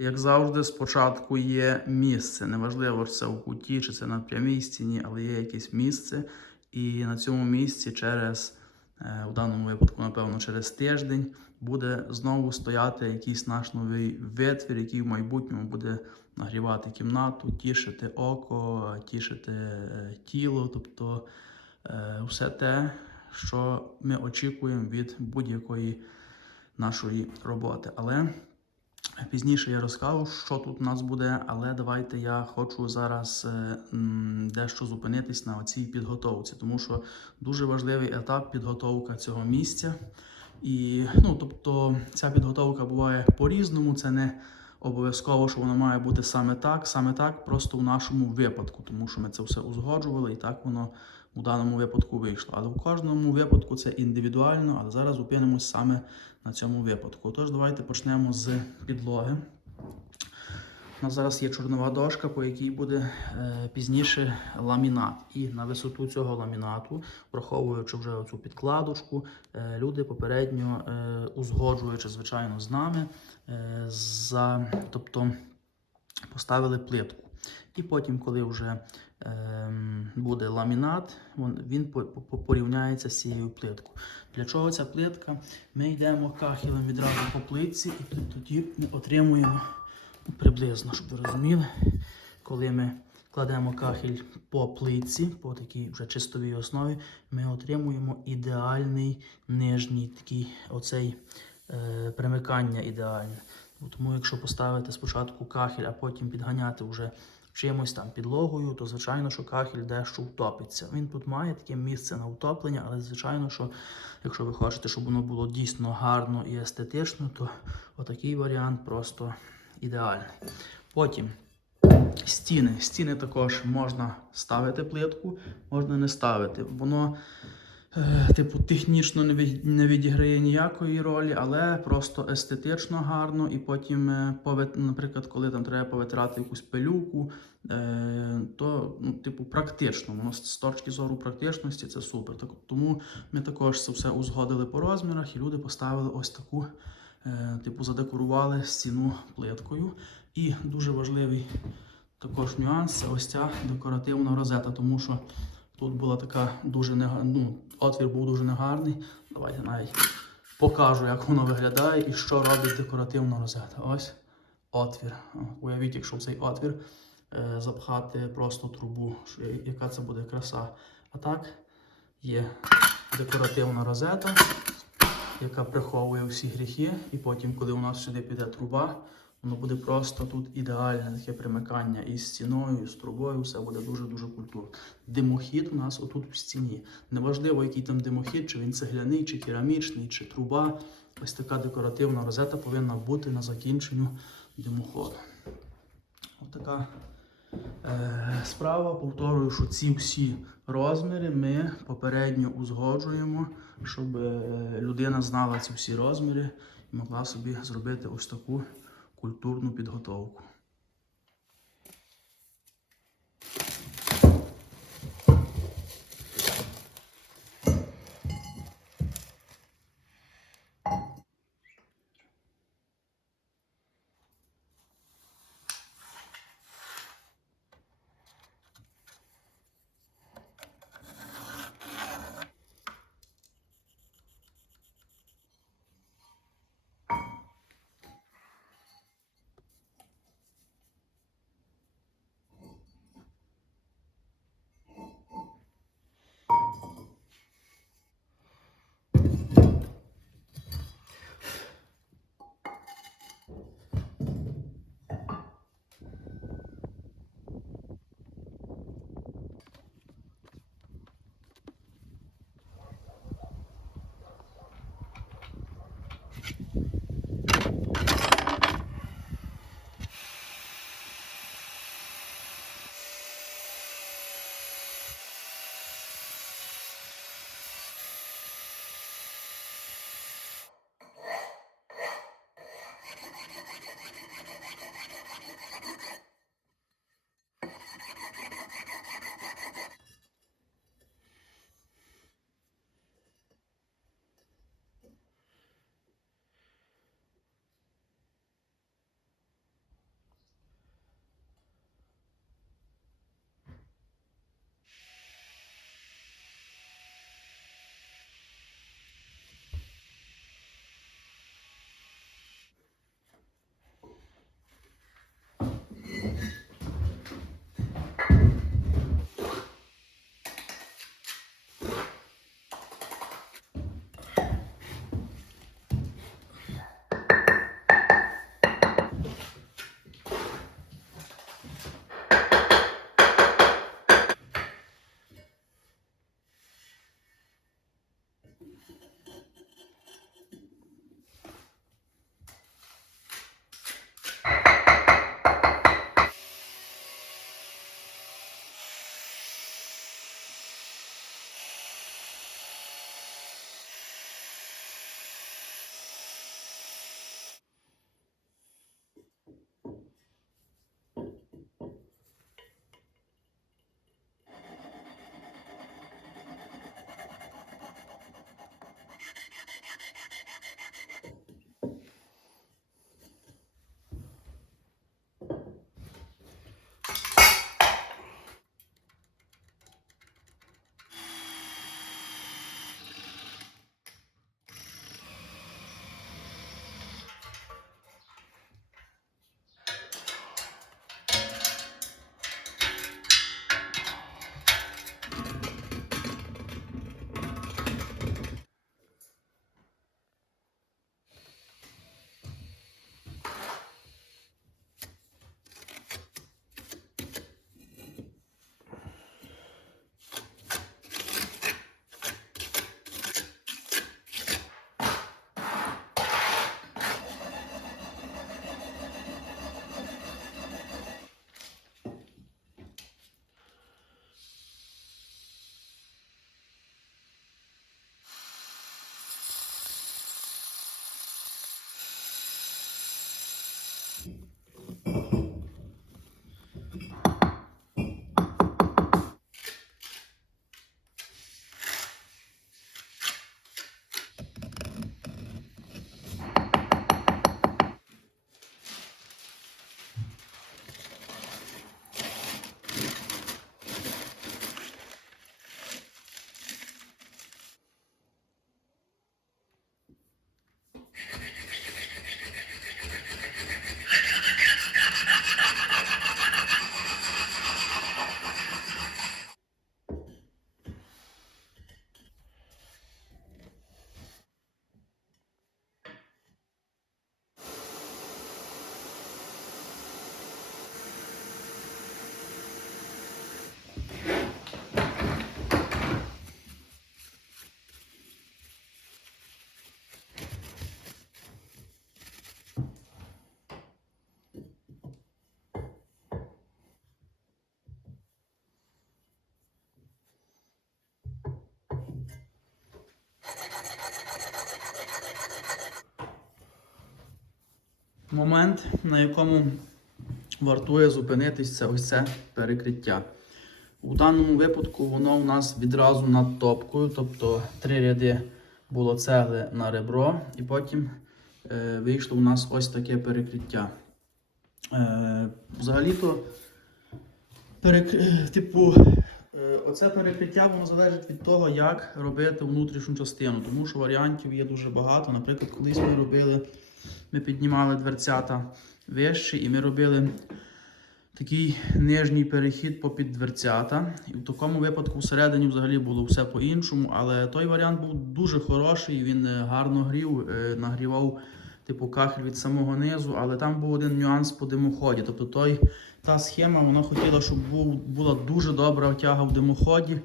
Як завжди, спочатку є місце. Неважливо, чи це у куті, чи це на прямій стіні, але є якесь місце. І на цьому місці через, е, у даному випадку, напевно, через тиждень буде знову стояти якийсь наш новий витвір, який в майбутньому буде нагрівати кімнату, тішити око, тішити е, тіло, тобто е, все те, що ми очікуємо від будь-якої нашої роботи. Але Пізніше я розкажу, що тут у нас буде, але давайте я хочу зараз е, дещо зупинитись на цій підготовці, тому що дуже важливий етап підготовка цього місця. І ну, тобто ця підготовка буває по-різному. Це не обов'язково, що воно має бути саме так, саме так, просто в нашому випадку, тому що ми це все узгоджували, і так воно у даному випадку вийшло. Але в кожному випадку це індивідуально, але зараз зупинимось саме на цьому випадку. Тож давайте почнемо з підлоги. У нас зараз є чорнова дошка, по якій буде е, пізніше ламінат. І на висоту цього ламінату, враховуючи вже цю підкладочку, е, люди попередньо е, узгоджуючи, звичайно, з нами, е, за, тобто поставили плитку. І потім, коли вже ем, буде ламінат, він по- по- порівняється з цією плиткою. Для чого ця плитка? Ми йдемо кахелем відразу по плитці, і тоді отримуємо приблизно, щоб ви розуміли, коли ми кладемо кахель по плитці, по такій вже чистовій основі, ми отримуємо ідеальний нижній такий оцей е, примикання ідеальне. Тому якщо поставити спочатку кахель, а потім підганяти вже чимось там підлогою, то звичайно, що кахель дещо втопиться. Він тут має таке місце на втоплення, але звичайно, що якщо ви хочете, щоб воно було дійсно гарно і естетично, то отакий варіант просто ідеальний. Потім стіни. Стіни також можна ставити плитку, можна не ставити. Воно Типу, технічно не відіграє ніякої ролі, але просто естетично гарно. І потім, е, наприклад, коли там треба повитрати якусь пилюку, е, то ну, типу, практично. Воно з точки зору практичності це супер. Так, тому ми також це все узгодили по розмірах, і люди поставили ось таку, е, типу, задекорували стіну плиткою. І дуже важливий також нюанс це ось ця декоративна розета, тому що Тут була така дуже нега... ну, отвір був дуже негарний. Давайте навіть покажу, як воно виглядає і що робить декоративна розета. Ось отвір. Уявіть, якщо цей отвір е, запхати просто трубу, що, яка це буде краса. А так є декоративна розета, яка приховує всі гріхи, і потім, коли у нас сюди піде труба, Воно буде просто тут ідеальне таке примикання із стіною, і з трубою, все буде дуже-дуже культурно. Димохід у нас отут в стіні. Неважливо, який там димохід, чи він цегляний, чи керамічний, чи труба. Ось така декоративна розета повинна бути на закінченню димоходу. Ось така е, справа. Повторюю, що ці всі розміри ми попередньо узгоджуємо, щоб е, людина знала ці всі розміри і могла собі зробити ось таку культурну підготовку. Момент, на якому вартує зупинитись, це ось це перекриття. У даному випадку воно у нас відразу над топкою, тобто три ряди було цегли на ребро, і потім е, вийшло у нас ось таке перекриття. Е, взагалі-то, перек... типу, е, оце перекриття воно залежить від того, як робити внутрішню частину, тому що варіантів є дуже багато. Наприклад, колись ми робили, ми піднімали дверцята вище, і ми робили такий нижній перехід попід дверцята. І в такому випадку всередині взагалі було все по-іншому, але той варіант був дуже хороший, він е, гарно грів, е, нагрівав типу кахель від самого низу, але там був один нюанс по димоході. Тобто той, та схема вона хотіла, щоб був, була дуже добра тяга в димоході.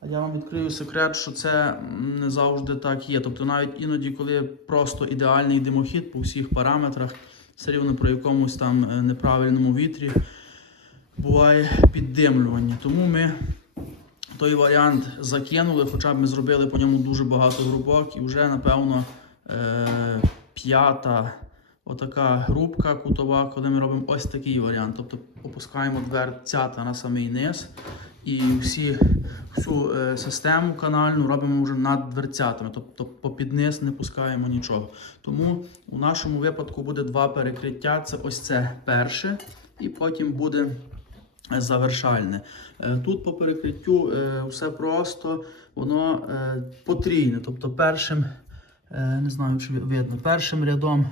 А я вам відкрию секрет, що це не завжди так є. Тобто навіть іноді, коли просто ідеальний димохід по всіх параметрах, все рівно при якомусь там е, неправильному вітрі буває піддимлювання. Тому ми той варіант закинули, хоча б ми зробили по ньому дуже багато грубок, і вже, напевно, е- п'ята отака грубка кутова, коли ми робимо ось такий варіант. Тобто опускаємо дверцята на самий низ і всі, всю е, систему канальну робимо вже над дверцятами, тобто попід низ не пускаємо нічого. Тому у нашому випадку буде два перекриття. Це ось це перше, і потім буде завершальне. Е, Тут по перекриттю е, все просто, воно е, потрійне. Тобто першим, не знаю, чи видно, першим рядом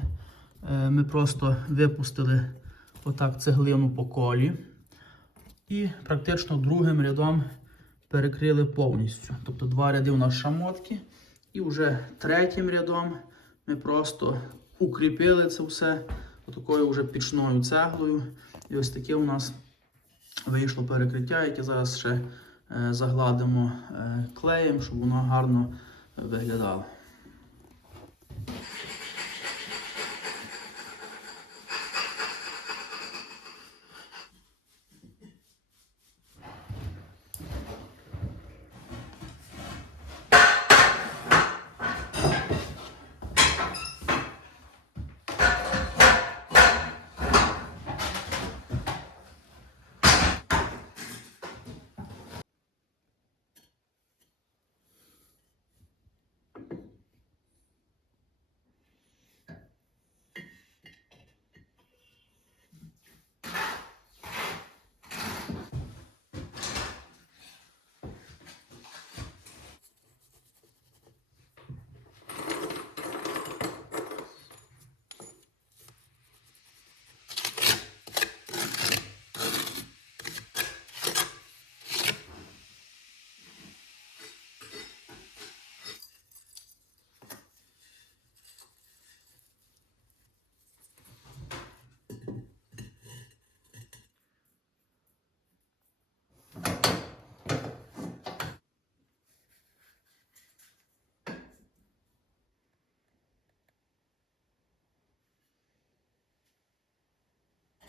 ми просто випустили отак цеглину по колі. І практично другим рядом перекрили повністю. Тобто два ряди у нас шамотки. І вже третім рядом ми просто укріпили це все такою вже пічною цеглою. І ось таке у нас вийшло перекриття, яке зараз ще е, загладимо е, клеєм, щоб воно гарно виглядало.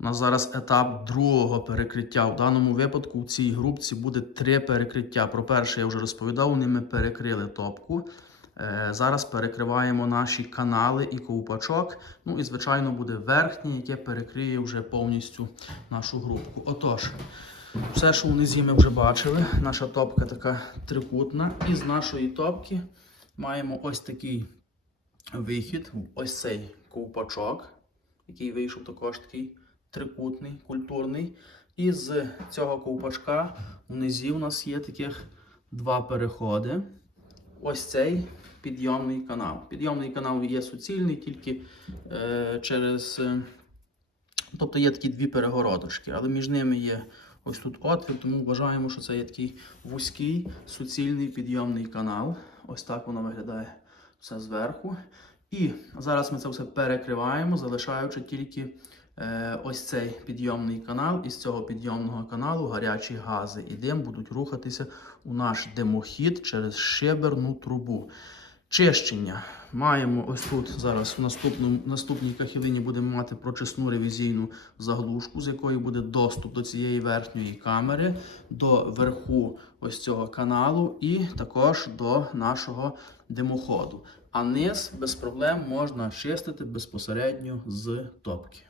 У нас зараз етап другого перекриття. У даному випадку в цій групці буде три перекриття. Про перше я вже розповідав, ними перекрили топку. Е, Зараз перекриваємо наші канали і ковпачок. Ну і, звичайно, буде верхнє, яке перекриє вже повністю нашу групку. Отож, все, що внизі ми вже бачили. Наша топка така трикутна. І з нашої топки маємо ось такий вихід, ось цей ковпачок, який вийшов також такий трикутний, культурний. І з цього ковпачка внизі у нас є таких два переходи. Ось цей підйомний канал. Підйомний канал є суцільний тільки е, через. е, Тобто є такі дві перегородочки, але між ними є ось тут отвір, тому вважаємо, що це є такий вузький суцільний підйомний канал. Ось так воно виглядає все зверху. І зараз ми це все перекриваємо, залишаючи тільки ось цей підйомний канал. Із цього підйомного каналу гарячі гази і дим будуть рухатися у наш димохід через шиберну трубу. Чищення. Маємо ось тут зараз в наступному, наступній кахілині будемо мати прочисну ревізійну заглушку, з якої буде доступ до цієї верхньої камери, до верху ось цього каналу і також до нашого димоходу. А низ без проблем можна чистити безпосередньо з топки.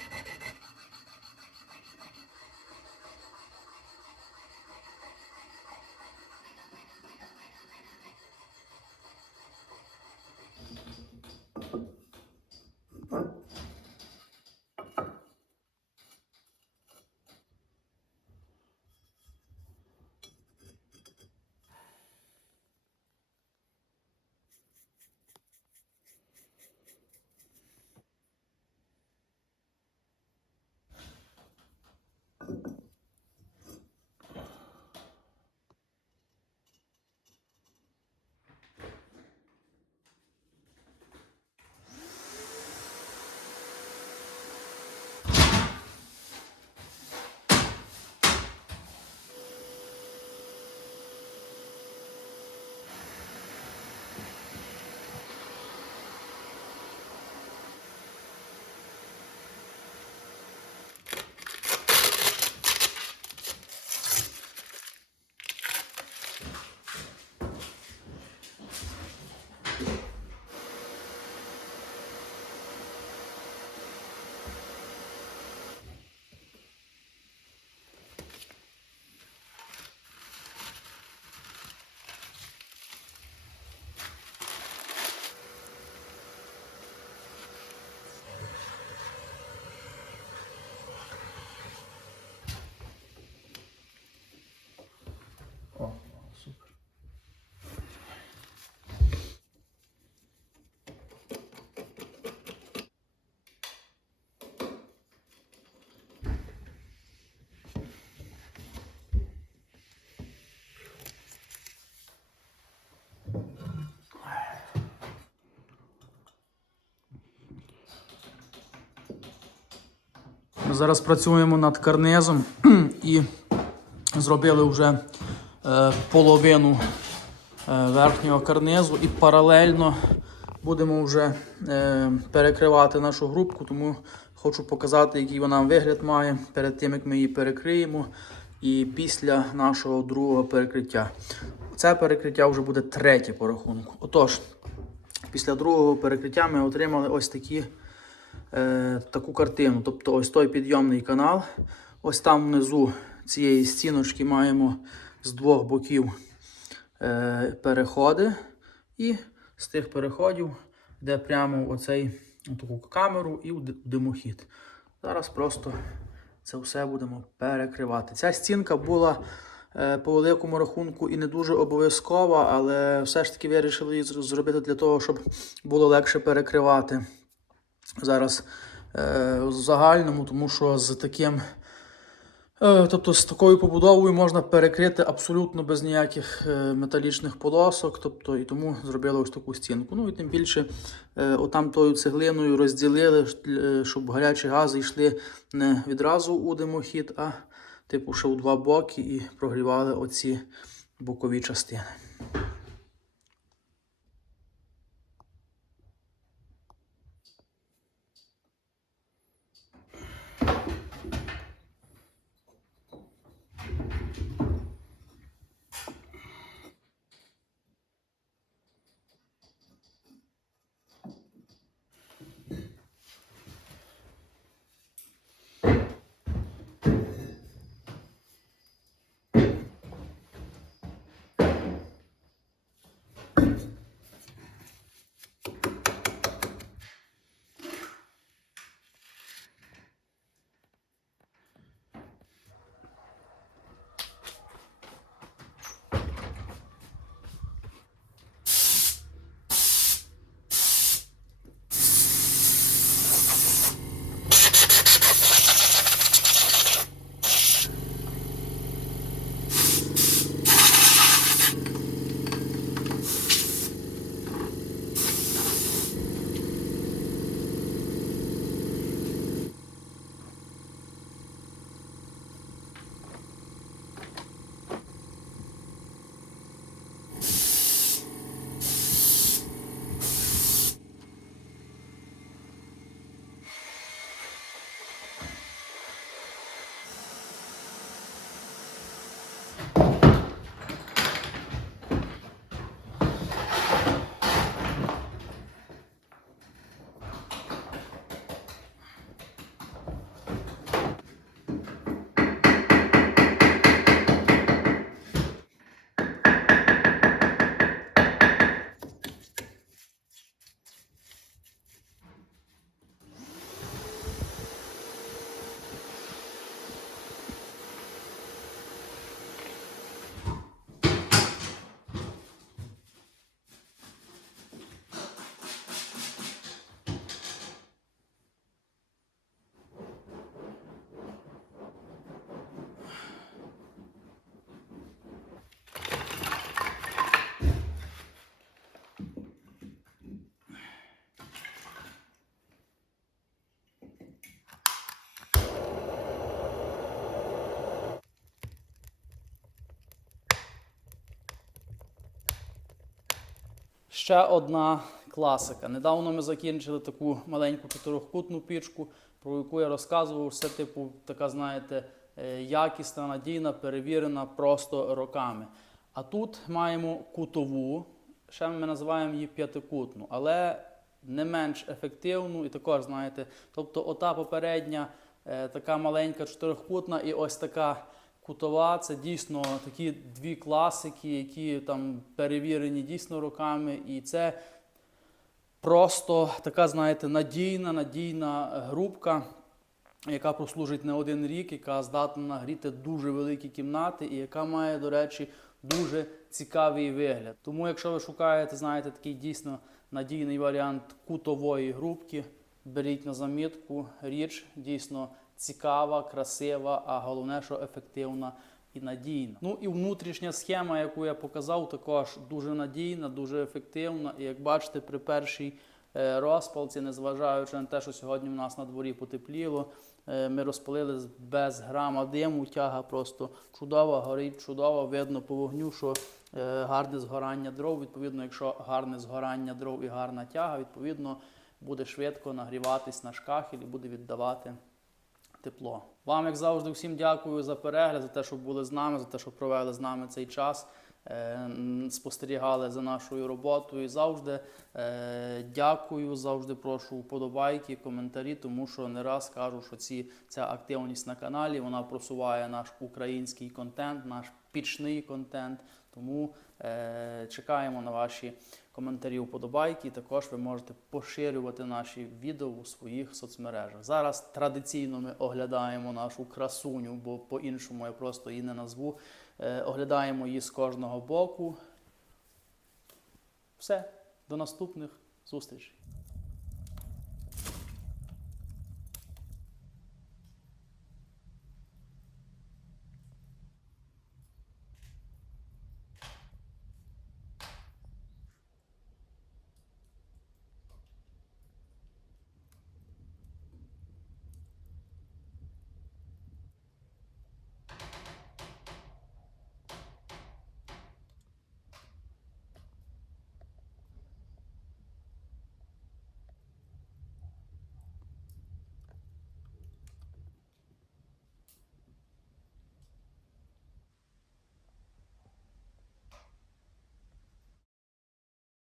Зараз працюємо над карнизом і зробили вже е, половину е, верхнього карнизу і паралельно будемо вже е, перекривати нашу грубку, тому хочу показати, який вона вигляд має перед тим, як ми її перекриємо. І після нашого другого перекриття. Це перекриття вже буде третє по рахунку. Отож, після другого перекриття ми отримали ось такі, е, таку картину. Тобто ось той підйомний канал. Ось там внизу цієї стіночки маємо з двох боків е, переходи. І з тих переходів йде прямо оцей, таку камеру і димохід. Зараз просто це все будемо перекривати. Ця стінка була е, по великому рахунку і не дуже обов'язкова, але все ж таки вирішили її зробити для того, щоб було легше перекривати зараз е, в загальному, тому що з таким. Е, Тобто з такою побудовою можна перекрити абсолютно без ніяких е, металічних полосок, тобто і тому зробили ось таку стінку. Ну і тим більше отам тою цеглиною розділили, щоб гарячі гази йшли не відразу у димохід, а типу ще у два боки і прогрівали оці бокові частини. Ще одна класика. Недавно ми закінчили таку маленьку чотирьохкутну пічку, про яку я розказував. Все, типу, така, знаєте, е, якісна, надійна, перевірена просто роками. А тут маємо кутову, ще ми називаємо її п'ятикутну, але не менш ефективну і також, знаєте, тобто ота попередня е, така маленька чотирьохкутна і ось така кутова це дійсно такі дві класики, які там перевірені дійсно роками. І це просто така, знаєте, надійна, надійна грубка, яка прослужить не один рік, яка здатна нагріти дуже великі кімнати, і яка має, до речі, дуже цікавий вигляд. Тому, якщо ви шукаєте, знаєте, такий дійсно надійний варіант кутової грубки, беріть на замітку. Річ дійсно цікава, красива, а головне, що ефективна і надійна. Ну і внутрішня схема, яку я показав, також дуже надійна, дуже ефективна. І як бачите, при першій е, розпалці, незважаючи на те, що сьогодні в нас на дворі потепліло, Е, Ми розпалили без грама диму, тяга просто чудова, горить чудово, видно по вогню, що е, гарне згорання дров. Відповідно, якщо гарне згорання дров і гарна тяга, відповідно буде швидко нагріватись наш кахель і буде віддавати тепло. Вам, як завжди, всім дякую за перегляд, за те, що були з нами, за те, що провели з нами цей час. е, Спостерігали за нашою роботою. Завжди е, дякую, завжди прошу вподобайки, коментарі, тому що не раз кажу, що ці, ця активність на каналі вона просуває наш український контент, наш пічний контент. Тому е, чекаємо на ваші коментарі, вподобайки. Також ви можете поширювати наші відео у своїх соцмережах. Зараз традиційно ми оглядаємо нашу красуню, бо по-іншому я просто її не назву. Е, оглядаємо її з кожного боку. Все, до наступних зустрічей.